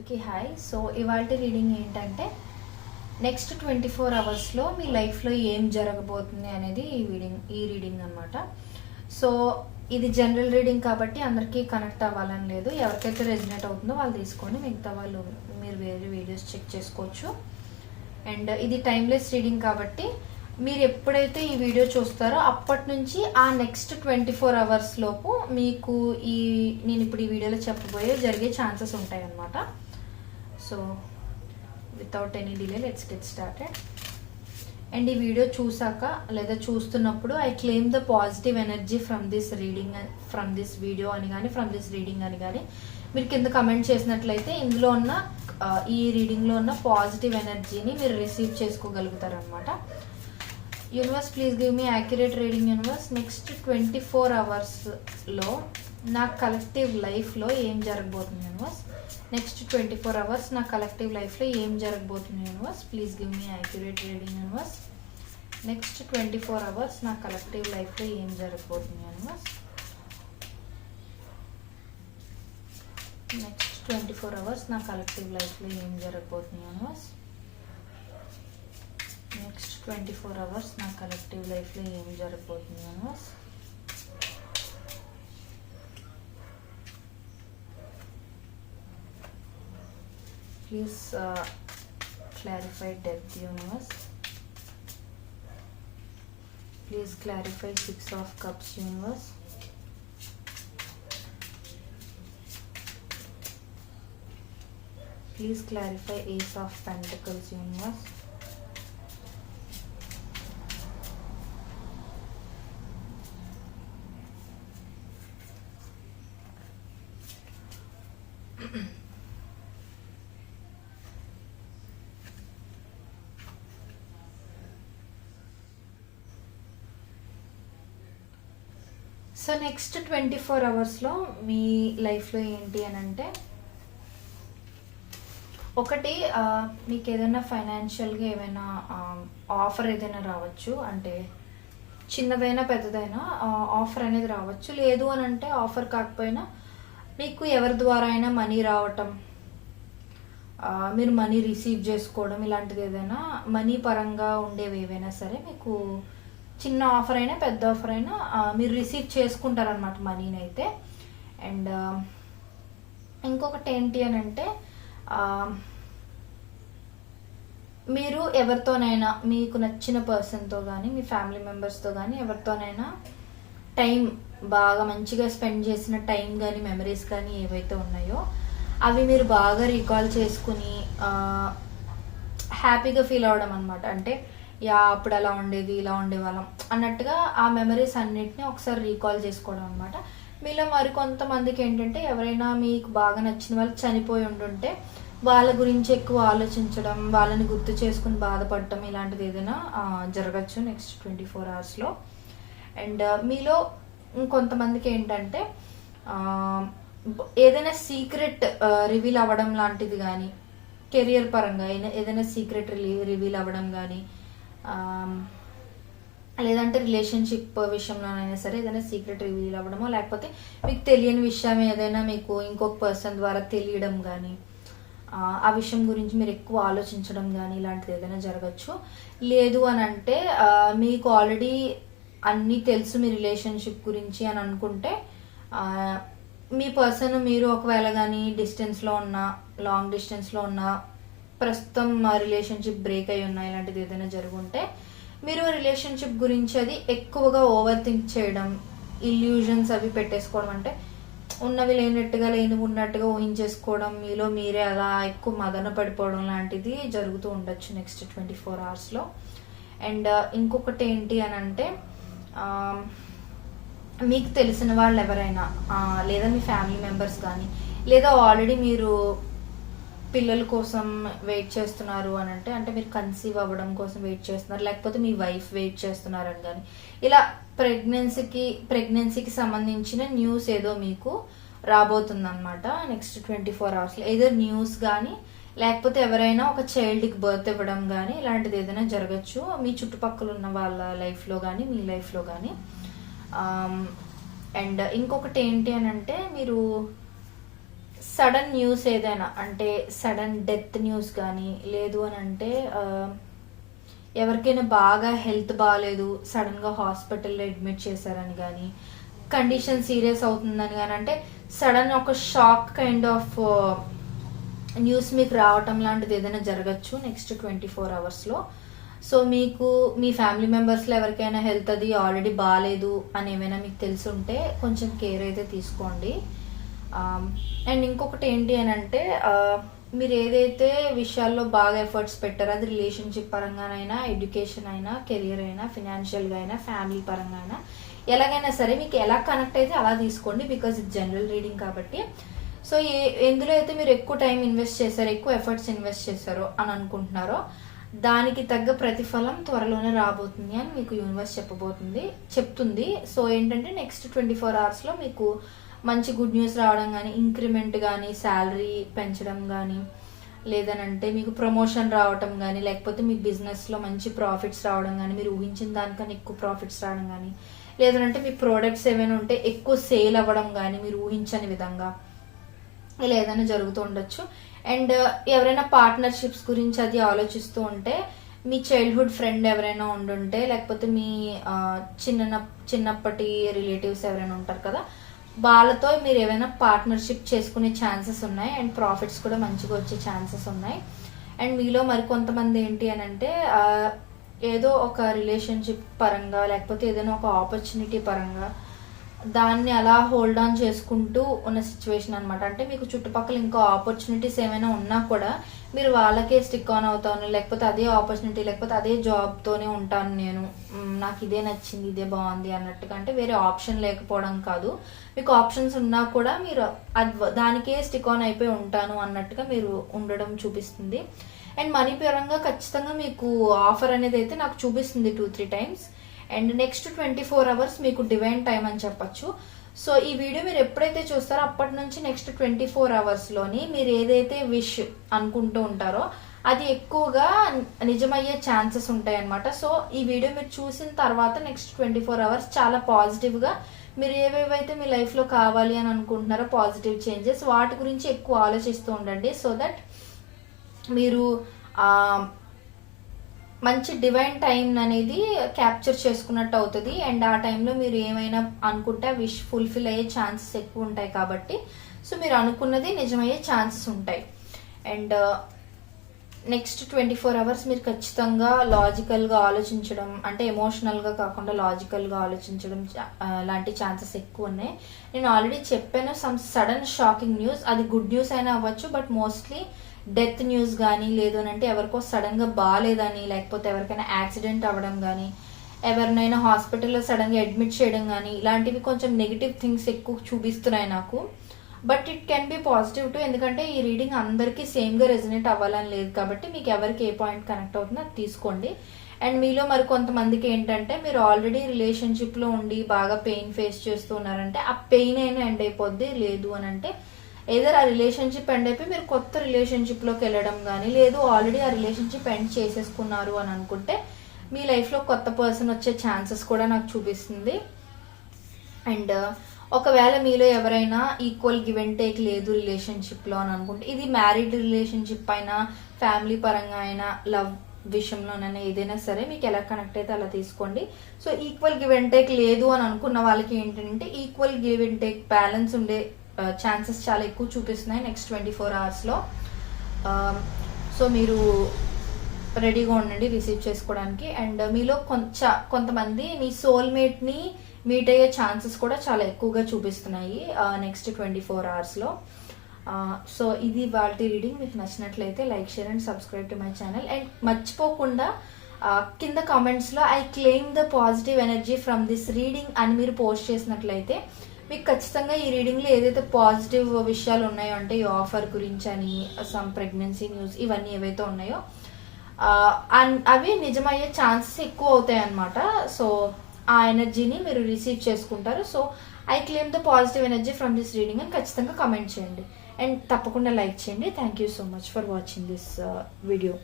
అందరికీ hi. So ఇవాల్టి reading ఏంటంటే నెక్స్ట్ 24 అవర్స్లో మీ లైఫ్లో ఏం జరగబోతుంది అనేది ఈ రీడింగ్ అనమాట. సో ఇది జనరల్ రీడింగ్ కాబట్టి అందరికీ కనెక్ట్ అవ్వాలని లేదు. ఎవరికైతే రెజినేట్ అవుతుందో వాళ్ళు తీసుకోండి, మిగతా వాళ్ళు మీరు వేరే వీడియోస్ చెక్ చేసుకోవచ్చు. అండ్ ఇది టైమ్లెస్ రీడింగ్ కాబట్టి మీరు ఎప్పుడైతే ఈ వీడియో చూస్తారో అప్పటి నుంచి ఆ నెక్స్ట్ 24 అవర్స్ లోపు మీకు నేను ఇప్పుడు ఈ వీడియోలో చెప్పబోయే జరిగే ఛాన్సెస్ ఉంటాయి అన్నమాట. So without any delay let's get started. And ఈ వీడియో చూసాక లేదా చూస్తున్నప్పుడు I claim the positive energy from this reading, from this video అని కానీ ఫ్రమ్ దిస్ రీడింగ్ అని కానీ మీరు కింద కమెంట్ చేసినట్లయితే ఇందులో ఉన్న ఈ రీడింగ్లో ఉన్న పాజిటివ్ ఎనర్జీని మీరు రిసీవ్ చేసుకోగలుగుతారు అనమాట. Universe please give me accurate reading. Universe next 24 అవర్స్లో నా కలెక్టివ్ లైఫ్లో ఏం జరగబోతుంది యూనివర్స్? నెక్స్ట్ 24 అవర్స్ నా కలెక్టివ్ లైఫ్లో ఏం జరగబోతుంది universe? Please give me accurate reading universe. Next 24 hours నా కలెక్టివ్ లైఫ్లో ఏం జరగబోతుంది యూనివర్స్? నెక్స్ట్ 24 అవర్స్ నా కలెక్టివ్ లైఫ్లో ఏం జరగబోతుంది యూనివర్స్? నెక్స్ట్ 24 అవర్స్ నా కలెక్టివ్ లైఫ్లో ఏం జరగబోతుంది universe? Please clarify death universe. Please clarify 6 of cups universe. Please clarify ace of pentacles universe. So next 24 అవర్స్లో మీ లైఫ్లో ఏంటి అని అంటే, ఒకటి మీకు ఏదైనా ఫైనాన్షియల్గా ఏమైనా ఆఫర్ ఏదైనా రావచ్చు, అంటే చిన్నదైనా పెద్దదైనా ఆఫర్ అనేది రావచ్చు. లేదు అని అంటే ఆఫర్ కాకపోయినా మీకు ఎవరి ద్వారా అయినా మనీ రావటం, మీరు మనీ రిసీవ్ చేసుకోవడం, ఇలాంటిది ఏదైనా మనీ పరంగా ఉండేవి ఏవైనా సరే మీకు చిన్న ఆఫర్ అయినా పెద్ద ఆఫర్ అయినా మీరు రిసీవ్ చేసుకుంటారనమాట మనీని అయితే. అండ్ ఇంకొకటి ఏంటి అని అంటే, మీరు ఎవరితోనైనా మీకు నచ్చిన పర్సన్తో కానీ మీ ఫ్యామిలీ మెంబర్స్తో కానీ ఎవరితోనైనా టైం బాగా మంచిగా స్పెండ్ చేసిన టైం కానీ మెమరీస్ కానీ ఏవైతే ఉన్నాయో అవి మీరు బాగా రీకాల్ చేసుకుని హ్యాపీగా ఫీల్ అవ్వడం అనమాట. అంటే అప్పుడు అలా ఉండేది, ఇలా ఉండేవాళ్ళం అన్నట్టుగా ఆ మెమరీస్ అన్నిటిని ఒకసారి రీకాల్ చేసుకోవడం అనమాట. మీలో మరి కొంతమందికి ఏంటంటే ఎవరైనా మీకు బాగా నచ్చిన వాళ్ళు చనిపోయి ఉంటుంటే వాళ్ళ గురించి ఎక్కువ ఆలోచించడం, వాళ్ళని గుర్తు చేసుకుని బాధపడటం, ఇలాంటిది ఏదైనా జరగచ్చు నెక్స్ట్ 24 అవర్స్లో. అండ్ మీలో ఇంకొంతమందికి ఏంటంటే ఏదైనా సీక్రెట్ రివీల్ అవ్వడం లాంటిది కానీ, కెరియర్ పరంగా ఏదైనా సీక్రెట్ రివీల్ అవ్వడం కానీ, లేదంటే రిలేషన్షిప్ విషయంలోనైనా సరే ఏదైనా సీక్రెట్ రివీల్ అవ్వడమో, లేకపోతే మీకు తెలియని విషయం ఏదైనా మీకు ఇంకొక పర్సన్ ద్వారా తెలియడం కానీ, ఆ విషయం గురించి మీరు ఎక్కువ ఆలోచించడం కానీ ఇలాంటిది ఏదైనా జరగచ్చు. లేదు అని అంటే మీకు ఆల్రెడీ అన్నీ తెలుసు మీ రిలేషన్షిప్ గురించి అని అనుకుంటే మీ పర్సన్ మీరు ఒకవేళ కానీ డిస్టెన్స్లో ఉన్నా, లాంగ్ డిస్టెన్స్లో ఉన్నా, ప్రస్తుతం రిలేషన్షిప్ బ్రేక్ అయి ఉన్నా, ఇలాంటిది ఏదైనా జరుగుంటే మీరు రిలేషన్షిప్ గురించి అది ఎక్కువగా ఓవర్ థింక్ చేయడం, ఇల్యూజన్స్ అవి పెట్టేసుకోవడం, అంటే ఉన్నవి లేనట్టుగా లేనివి ఉన్నట్టుగా ఊహించేసుకోవడం, మీలో మీరే అలా ఎక్కువ మదన పడిపోవడం లాంటిది జరుగుతూ ఉండొచ్చు నెక్స్ట్ 24 అవర్స్లో. అండ్ ఇంకొకటి ఏంటి అని అంటే, మీకు తెలిసిన వాళ్ళు ఎవరైనా లేదా మీ ఫ్యామిలీ మెంబర్స్ కానీ, లేదా ఆల్రెడీ మీరు పిల్లల కోసం వెయిట్ చేస్తున్నారు అని అంటే మీరు కన్సీవ్ అవ్వడం కోసం వెయిట్ చేస్తున్నారు, లేకపోతే మీ వైఫ్ వెయిట్ చేస్తున్నారని కానీ, ఇలా ప్రెగ్నెన్సీకి సంబంధించిన న్యూస్ ఏదో మీకు రాబోతుంది అనమాట నెక్స్ట్ 24 అవర్స్లో. ఏదో న్యూస్ కానీ, లేకపోతే ఎవరైనా ఒక చైల్డ్కి బర్త్ ఇవ్వడం కానీ, ఇలాంటిది ఏదైనా జరగచ్చు మీ చుట్టుపక్కల ఉన్న వాళ్ళ లైఫ్లో కానీ మీ లైఫ్లో కానీ. అండ్ ఇంకొకటి ఏంటి అని అంటే, మీరు సడన్ న్యూస్ ఏదైనా అంటే సడన్ డెత్ న్యూస్ కానీ లేదు అని అంటే ఎవరికైనా బాగా హెల్త్ బాగాలేదు సడన్గా హాస్పిటల్లో అడ్మిట్ చేశారని కానీ కండిషన్ సీరియస్ అవుతుందని కానీ అంటే సడన్ ఒక షాక్ కైండ్ ఆఫ్ న్యూస్ మీకు రావటం లాంటిది ఏదైనా జరగచ్చు నెక్స్ట్ 24 అవర్స్లో. సో మీకు మీ ఫ్యామిలీ మెంబర్స్లో ఎవరికైనా హెల్త్ అది ఆల్రెడీ బాగాలేదు అని ఏమైనా మీకు తెలుసుంటే కొంచెం కేర్ అయితే తీసుకోండి. అండ్ ఇంకొకటి ఏంటి అని అంటే మీరు ఏదైతే విషయాల్లో బాగా ఎఫర్ట్స్ పెట్టారో అది రిలేషన్షిప్ పరంగానైనా ఎడ్యుకేషన్ అయినా కెరియర్ అయినా ఫినాన్షియల్గా అయినా ఫ్యామిలీ పరంగా అయినా ఎలాగైనా సరే మీకు ఎలా కనెక్ట్ అయితే అలా తీసుకోండి బికాజ్ ఇది జనరల్ రీడింగ్ కాబట్టి. సో ఎందులో అయితే మీరు ఎక్కువ టైం ఇన్వెస్ట్ చేశారో ఎక్కువ ఎఫర్ట్స్ ఇన్వెస్ట్ చేశారో అని అనుకుంటున్నారో దానికి తగ్గ ప్రతిఫలం త్వరలోనే రాబోతుంది అని మీకు యూనివర్స్ చెప్తుంది. సో ఏంటంటే నెక్స్ట్ 24 అవర్స్లో మీకు మంచి గుడ్ న్యూస్ రావడం కానీ ఇంక్రిమెంట్ కానీ శాలరీ పెంచడం కానీ లేదనంటే మీకు ప్రమోషన్ రావడం కానీ లేకపోతే మీ బిజినెస్లో మంచి ప్రాఫిట్స్ రావడం కానీ మీరు ఊహించిన దానికన్నా ఎక్కువ ప్రాఫిట్స్ రావడం కానీ లేదంటే మీ ప్రోడక్ట్స్ ఏమైనా ఉంటే ఎక్కువ సేల్ అవ్వడం కానీ మీరు ఊహించని విధంగా ఇలా ఏదైనా జరుగుతూ ఉండొచ్చు. అండ్ ఎవరైనా పార్ట్నర్షిప్స్ గురించి అది ఆలోచిస్తూ ఉంటే మీ చైల్డ్హుడ్ ఫ్రెండ్ ఎవరైనా ఉండుంటే లేకపోతే మీ చిన్నప్పటి రిలేటివ్స్ ఎవరైనా ఉంటారు కదా వాళ్ళతో మీరు ఏమైనా పార్ట్నర్షిప్ చేసుకునే ఛాన్సెస్ ఉన్నాయి అండ్ ప్రాఫిట్స్ కూడా మంచిగా వచ్చే ఛాన్సెస్ ఉన్నాయి. అండ్ మీలో మరికొంతమంది ఏంటి అని అంటే ఏదో ఒక రిలేషన్షిప్ పరంగా లేకపోతే ఏదైనా ఒక ఆపర్చునిటీ పరంగా దాన్ని అలా హోల్డ్ ఆన్ చేసుకుంటూ ఉన్న సిచ్యువేషన్ అనమాట. అంటే మీకు చుట్టుపక్కల ఇంకో ఆపర్చునిటీస్ ఏమైనా ఉన్నా కూడా మీరు వాళ్ళకే స్టిక్ ఆన్ అవుతాను లేకపోతే అదే ఆపర్చునిటీ లేకపోతే అదే జాబ్తోనే ఉంటాను నేను నాకు ఇదే నచ్చింది ఇదే బాగుంది అన్నట్టుగా అంటే వేరే ఆప్షన్ లేకపోవడం కాదు మీకు ఆప్షన్స్ ఉన్నా కూడా మీరు దానికే స్టిక్ ఆన్ అయిపోయి ఉంటాను అన్నట్టుగా మీరు ఉండడం చూపిస్తుంది. అండ్ మనీ పరంగా ఖచ్చితంగా మీకు ఆఫర్ అనేది అయితే నాకు చూపిస్తుంది 2-3 టైమ్స్. అండ్ నెక్స్ట్ 24 అవర్స్ మీకు డివైన్ టైం అని చెప్పచ్చు. సో ఈ వీడియో మీరు ఎప్పుడైతే చూస్తారో అప్పటి నుంచి నెక్స్ట్ 24 అవర్స్లోని మీరు ఏదైతే విష్ అనుకుంటూ ఉంటారో అది ఎక్కువగా నిజమయ్యే ఛాన్సెస్ ఉంటాయి అనమాట. సో ఈ వీడియో మీరు చూసిన తర్వాత నెక్స్ట్ 24 అవర్స్ చాలా పాజిటివ్గా మీరు ఏవేవైతే మీ లైఫ్లో కావాలి అని అనుకుంటున్నారో పాజిటివ్ చేంజెస్ వాటి గురించి ఎక్కువ ఆలోచిస్తూ ఉండండి. సో దట్ మీరు మంచి డివైన్ టైం అనేది క్యాప్చర్ చేసుకున్నట్టు అవుతుంది. అండ్ ఆ టైంలో మీరు ఏమైనా అనుకుంటే విష్ ఫుల్ఫిల్ అయ్యే ఛాన్సెస్ ఎక్కువ ఉంటాయి కాబట్టి సో మీరు అనుకున్నది నిజమయ్యే ఛాన్సెస్ ఉంటాయి. అండ్ నెక్స్ట్ 24 అవర్స్ మీరు ఖచ్చితంగా లాజికల్గా ఆలోచించడం అంటే ఎమోషనల్గా కాకుండా లాజికల్గా ఆలోచించడం లాంటి ఛాన్సెస్ ఎక్కువ ఉన్నాయి. నేను ఆల్రెడీ చెప్పాను సమ్ సడన్ షాకింగ్ న్యూస్ అది గుడ్ న్యూస్ అయినా అవ్వచ్చు బట్ మోస్ట్లీ డెత్ న్యూస్ కానీ లేదు అని అంటే ఎవరికో సడన్గా బాగాలేదని లేకపోతే ఎవరికైనా యాక్సిడెంట్ అవ్వడం కానీ ఎవరినైనా హాస్పిటల్లో సడన్గా అడ్మిట్ చేయడం కానీ ఇలాంటివి కొంచెం నెగిటివ్ థింగ్స్ ఎక్కువ చూపిస్తున్నాయి నాకు. But it can be positive to ఎందుకంటే ఈ రీడింగ్ అందరికీ సేమ్గా రెజనేట్ అవ్వాలని లేదు కాబట్టి మీకు ఎవరికి ఏ పాయింట్ కనెక్ట్ అవుతుందో అది తీసుకోండి. అండ్ మీలో మరి కొంతమందికి ఏంటంటే మీరు ఆల్రెడీ రిలేషన్షిప్లో ఉండి బాగా పెయిన్ ఫేస్ చేస్తూ ఉన్నారంటే ఆ పెయిన్ అయినా ఎండ్ అయిపోద్ది లేదు అని అంటే ఏదర్ ఆ రిలేషన్షిప్ ఎండ్ అయిపోయి మీరు కొత్త రిలేషన్షిప్లోకి వెళ్ళడం కానీ లేదు ఆల్రెడీ ఆ రిలేషన్షిప్ ఎండ్ చేసేసుకున్నారు అని అనుకుంటే మీ లైఫ్లో కొత్త పర్సన్ వచ్చే ఛాన్సెస్ కూడా నాకు చూపిస్తుంది. అండ్ ఒకవేళ మీలో ఎవరైనా ఈక్వల్ గివ్ అండ్ టేక్ లేదు రిలేషన్షిప్లో అని అనుకుంటే ఇది మ్యారీడ్ రిలేషన్షిప్ అయినా ఫ్యామిలీ పరంగా అయినా లవ్ విషయంలోనైనా ఏదైనా సరే మీకు ఎలా కనెక్ట్ అయితే అలా తీసుకోండి. So equal give and take లేదు అని అనుకున్న వాళ్ళకి ఏంటంటే equal give and take balance ఉండే ఛాన్సెస్ చాలా ఎక్కువ చూపిస్తున్నాయి నెక్స్ట్ 24 అవర్స్లో. సో మీరు రెడీగా ఉండండి రిసీవ్ చేసుకోవడానికి. అండ్ మీలో కొంతమంది మీ సోల్మేట్ని మీట్ అయ్యే ఛాన్సెస్ కూడా చాలా ఎక్కువగా చూపిస్తున్నాయి నెక్స్ట్ 24 అవర్స్లో. సో ఇది వాళ్ళ రీడింగ్. మీకు నచ్చినట్లయితే like share and subscribe to my channel. And మర్చిపోకుండా కింద కామెంట్స్లో I claim the positive energy from this reading అని మీరు పోస్ట్ చేసినట్లయితే మీకు ఖచ్చితంగా ఈ రీడింగ్లో ఏదైతే పాజిటివ్ విషయాలు ఉన్నాయో అంటే ఈ ఆఫర్ గురించి అని సమ్ ప్రెగ్నెన్సీ న్యూస్ ఇవన్నీ ఏవైతే ఉన్నాయో అవి నిజమయ్యే ఛాన్సెస్ ఎక్కువ అవుతాయి అన్నమాట. సో ఆ ఎనర్జీని మీరు రిసీవ్ చేసుకుంటారు. So I claim the positive energy from this reading అని ఖచ్చితంగా కమెంట్ చేయండి అండ్ తప్పకుండా లైక్ చేయండి. Thank you so much for watching this video.